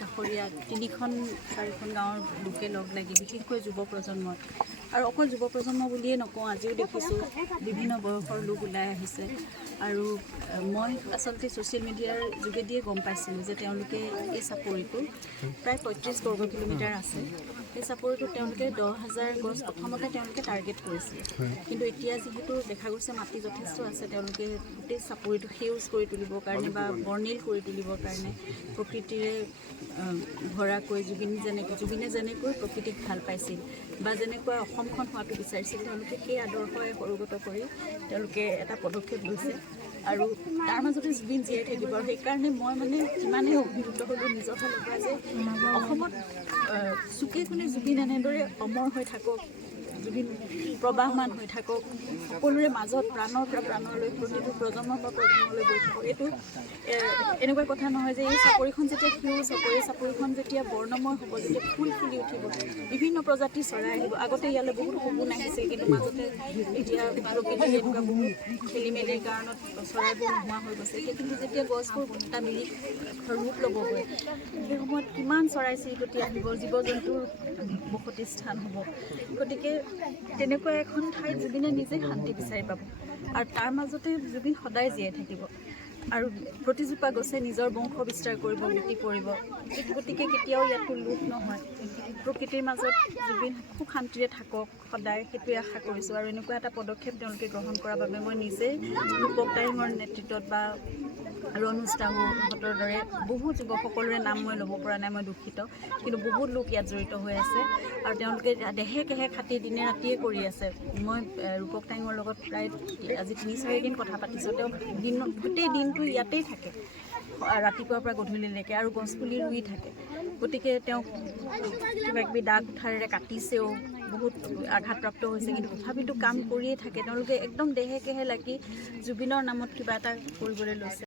কাষৰীয়া 3-4খন গাঁৱৰ লোকে লগ লাগি বিশেষকৈ যুৱ প্ৰজন্মৰ আৰু অকল যুৱ প্ৰজন্ম বুলিয়ে নকওঁ, আজিও দেখিছোঁ বিভিন্ন বয়সৰ লোক ওলাই আহিছে। আৰু মই আচলতে ছ'চিয়েল মিডিয়াৰ যোগেদিয়ে গম পাইছিলোঁ যে তেওঁলোকে এই চাপৰিটো প্ৰায় 35 বৰ্গ কিলোমিটাৰ আছে। এই চাপৰিটোত তেওঁলোকে 10,000 গছ প্ৰথমতে তেওঁলোকে টাৰ্গেট কৰিছিল, কিন্তু এতিয়া যিহেতু দেখা গৈছে মাটি যথেষ্ট আছে, তেওঁলোকে গোটেই চাপৰিটো সেউজ কৰি তুলিবৰ কাৰণে বা বৰ্ণিল কৰি তুলিবৰ কাৰণে প্ৰকৃতিৰে ভৰাকৈ জুবিনে যেনেকৈ প্ৰকৃতিক ভাল পাইছিল বা যেনেকৈ অসমখন হোৱাটো বিচাৰিছিল, তেওঁলোকে সেই আদৰ্শই সৰুগত কৰি তেওঁলোকে এটা পদক্ষেপ লৈছে। আৰু তাৰ মাজতে জুবিন জীয়াই থাকিব। আৰু সেইকাৰণে মই মানে যিমানেই অভিভূত হ'লোঁ নিজৰ ফালৰ পৰা যে অসমত চুকে কোণে জুবিন এনেদৰে অমৰ হৈ থাকক, জুবিন প্ৰবাহমান হৈ থাকক, সকলোৰে মাজত প্ৰাণৰ পৰা প্ৰাণলৈ প্ৰতিটো প্ৰজন্মৰ পৰা প্ৰজন্মলৈ গৈ থাকক। এইটো এনেকুৱা কথা নহয় যে এই চাপৰিখন যেতিয়া সেউজ হ'ব, এই চাপৰিখন যেতিয়া বৰ্ণময় হ'ব, যেতিয়া ফুল ফুলি উঠিব, বিভিন্ন প্ৰজাতিৰ চৰাই আহিব। আগতে ইয়ালৈ বহুত সপোন আহিছিল, কিন্তু মাজতে এতিয়া প্ৰকৃতিৰ এনেকুৱা বহুত খেলি মেলিৰ কাৰণত চৰাইবোৰ নোহোৱা হৈ গৈছে। কিন্তু যেতিয়া গছবোৰ এটা মিলি ৰূপ ল'বগৈ, সেই সময়ত কিমান চৰাই চিৰিকটি আহিব, জীৱ জন্তুৰ বসতি স্থান হ'ব। গতিকে তেনেকুৱা এখন ঠাইত জুবিনে নিজে শান্তি বিচাৰি পাব আৰু তাৰ মাজতে জুবিন সদায় জীয়াই থাকিব। আৰু প্ৰতিজোপা গছে নিজৰ বংশ বিস্তাৰ কৰিব, গুটি পৰিব। গতিকে কেতিয়াও ইয়াতো লোভ নহয়। প্ৰকৃতিৰ মাজত জুবিন খুব শান্তিৰে থাকক সদায়, সেইটোৱে আশা কৰিছোঁ। আৰু এনেকুৱা এটা পদক্ষেপ তেওঁলোকে গ্ৰহণ কৰাৰ বাবে মই নিজেই ৰূপক দাইঙৰ নেতৃত্বত বা ৰণোজ তাহুহঁতৰ দৰে বহু যুৱক, সকলোৰে নাম মই ল'ব পৰা নাই, মই দুখিত, কিন্তু বহুত লোক ইয়াত জড়িত হৈ আছে আৰু তেওঁলোকে দেহে কেহে খাটি দিনে ৰাতিয়ে কৰি আছে। মই ৰূপক দাইঙৰ লগত প্ৰায় আজি 3-4 দিন কথা পাতিছোঁ। তেওঁ গোটেই দিনটো ইয়াতেই থাকে, ৰাতিপুৱাৰ পৰা গধূলিলৈকে, আৰু গছপুলি ৰুই থাকে। গতিকে তেওঁ কিবাকিবি দা কুঠাৰেৰে কাটিছেও, বহুত আঘাতপ্ৰাপ্ত হৈছে, কিন্তু তথাপিতো কাম কৰিয়ে থাকে। তেওঁলোকে একদম দেহে কেহে লাগি জুবিনৰ নামত কিবা এটা কৰিবলৈ লৈছে।